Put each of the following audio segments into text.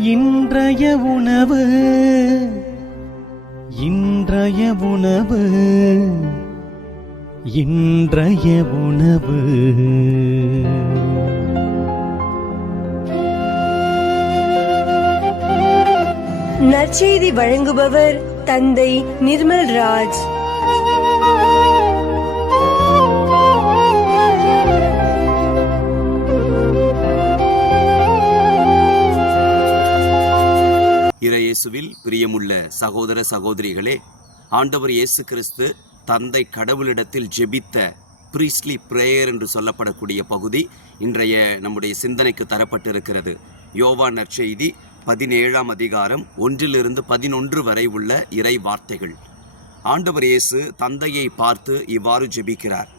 இன்றைய உணவு இன்றைய உணவு இன்றைய உணவு. நற்செய்தி வழங்குபவர் தந்தை நிர்மல் ராஜ். இயேசுவில் பிரியமுள்ள சகோதர சகோதரிகளே, ஆண்டவர் இயேசு கிறிஸ்து தந்தை கடவுளிடத்தில் ஜெபித்த பிரீஸ்ட்லி பிரேயர் என்று சொல்லப்படக்கூடிய பகுதி இன்றைய நம்முடைய சிந்தனைக்கு தரப்பட்டிருக்கிறது. யோவான் நற்செய்தி 17ஆம் அதிகாரம் 1-11 வரை உள்ள இறை வார்த்தைகள். ஆண்டவர் இயேசு தந்தையை பார்த்து இவ்வாறு ஜெபிக்கிறார்.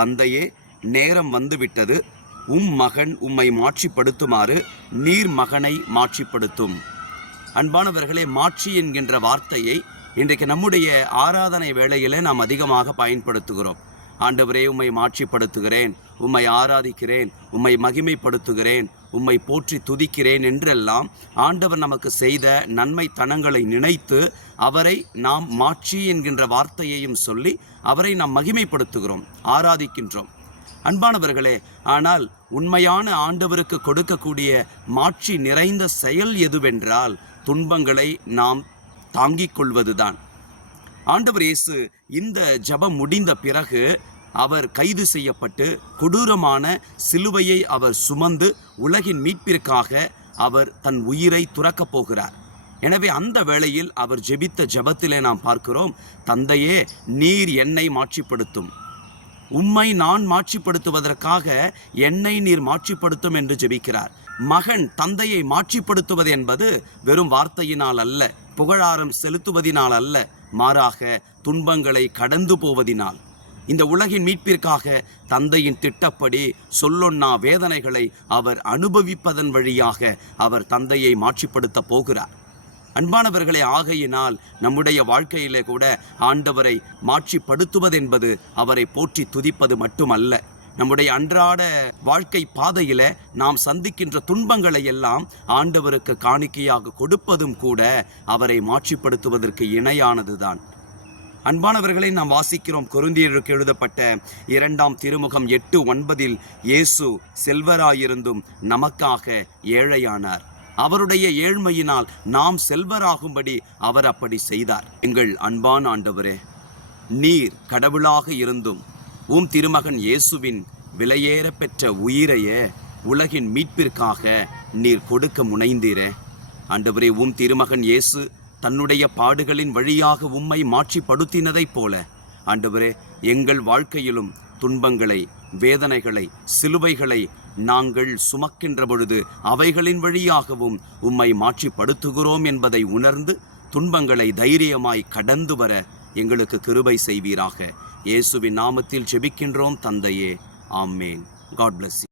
தந்தையே, நேரம் வந்துவிட்டது. மகன் உம்மை மாட்சிப்படுத்துமாறு நீர் மகனை மாட்சிப்படுத்தும். அன்பானவர்களே, மாட்சி என்கின்ற வார்த்தையை இன்றைக்கு நம்முடைய ஆராதனை வேளையிலே நாம் அதிகமாக பயன்படுத்துகிறோம். ஆண்டவரே, உம்மை மாட்சிப்படுத்துகிறேன், உம்மை ஆராதிக்கிறேன், உம்மை மகிமைப்படுத்துகிறேன், உம்மை போற்றி துதிக்கிறேன் என்றெல்லாம் ஆண்டவர் நமக்கு செய்த நன்மை தனங்களை நினைத்து அவரை நாம் மாட்சி என்கின்ற வார்த்தையையும் சொல்லி அவரை நாம் மகிமைப்படுத்துகிறோம், ஆராதிக்கின்றோம். அன்பானவர்களே, ஆனால் உண்மையான ஆண்டவருக்கு கொடுக்கக்கூடிய மாட்சி நிறைந்த செயல் எதுவென்றால் துன்பங்களை நாம் தாங்கிக் கொள்வதுதான். ஆண்டவர் இயேசு இந்த ஜெபம் முடிந்த பிறகு அவர் கைது செய்யப்பட்டு கொடூரமான சிலுவையை அவர் சுமந்து உலகின் மீட்பிற்காக அவர் தன் உயிரை துறக்கப் போகிறார். எனவே அந்த வேளையில் அவர் ஜெபித்த ஜெபத்திலே நாம் பார்க்கிறோம், தந்தையே, நீர் என்னை மாட்சிப்படுத்தும், உம்மை நான் மாட்சிப்படுத்துவதற்காக என்னை நீர் மாட்சிப்படுத்தும் என்று ஜெபிக்கிறார். மகன் தந்தையை மாட்சிப்படுத்துவது என்பது வெறும் வார்த்தையினால் அல்ல, புகழாரம் செலுத்துவதினால் அல்ல, மாறாக துன்பங்களை கடந்து போவதினால், இந்த உலகின் மீட்பிற்காக தந்தையின் திட்டப்படி சொல்லொன்னா வேதனைகளை அவர் அனுபவிப்பதன் வழியாக அவர் தந்தையை மாட்சிப்படுத்த போகிறார். அன்பானவர்களை, ஆகையினால் நம்முடைய வாழ்க்கையிலே கூட ஆண்டவரை மாட்சிப்படுத்துவதென்பது அவரை போற்றி துதிப்பது மட்டுமல்ல, நம்முடைய அன்றாட வாழ்க்கை பாதையில நாம் சந்திக்கின்ற துன்பங்களை எல்லாம் ஆண்டவருக்கு காணிக்கையாக கொடுப்பதும் கூட அவரை மாட்சிப்படுத்துவதற்கு இணையானதுதான். அன்பானவர்களை, நாம் வாசிக்கிறோம் கொரிந்தியருக்கு எழுதப்பட்ட 2ஆம் திருமுகம் 8:9 இயேசு செல்வராயிருந்தும் நமக்காக ஏழையானார். அவருடைய ஏழ்மையினால் நாம் செல்வராகும்படி அவர் அப்படி செய்தார். எங்கள் அன்பான ஆண்டவரே, நீர் கடவுளாக இருந்தும் திருமகன் இயேசுவின் விலையேற பெற்ற உயிரையே உலகின் மீட்பிற்காக நீர் கொடுக்க முனைந்தீரே. ஆண்டவரே, திருமகன் இயேசு தன்னுடைய பாடுகளின் வழியாக உம்மை மாட்சிப்படுத்தினதைப் போல ஆண்டவரே, எங்கள் வாழ்க்கையிலும் துன்பங்களை, வேதனைகளை, சிலுவைகளை நாங்கள் சுமக்கின்ற பொழுது அவைகளின் வழியாகவும் உம்மை மாட்சிப்படுத்துகிறோம் என்பதை உணர்ந்து துன்பங்களை தைரியமாய் கடந்து வர எங்களுக்கு கிருபை செய்வீராக. இயேசுவின் நாமத்தில் ஜெபிக்கின்றோம் தந்தையே, ஆமேன். God bless you.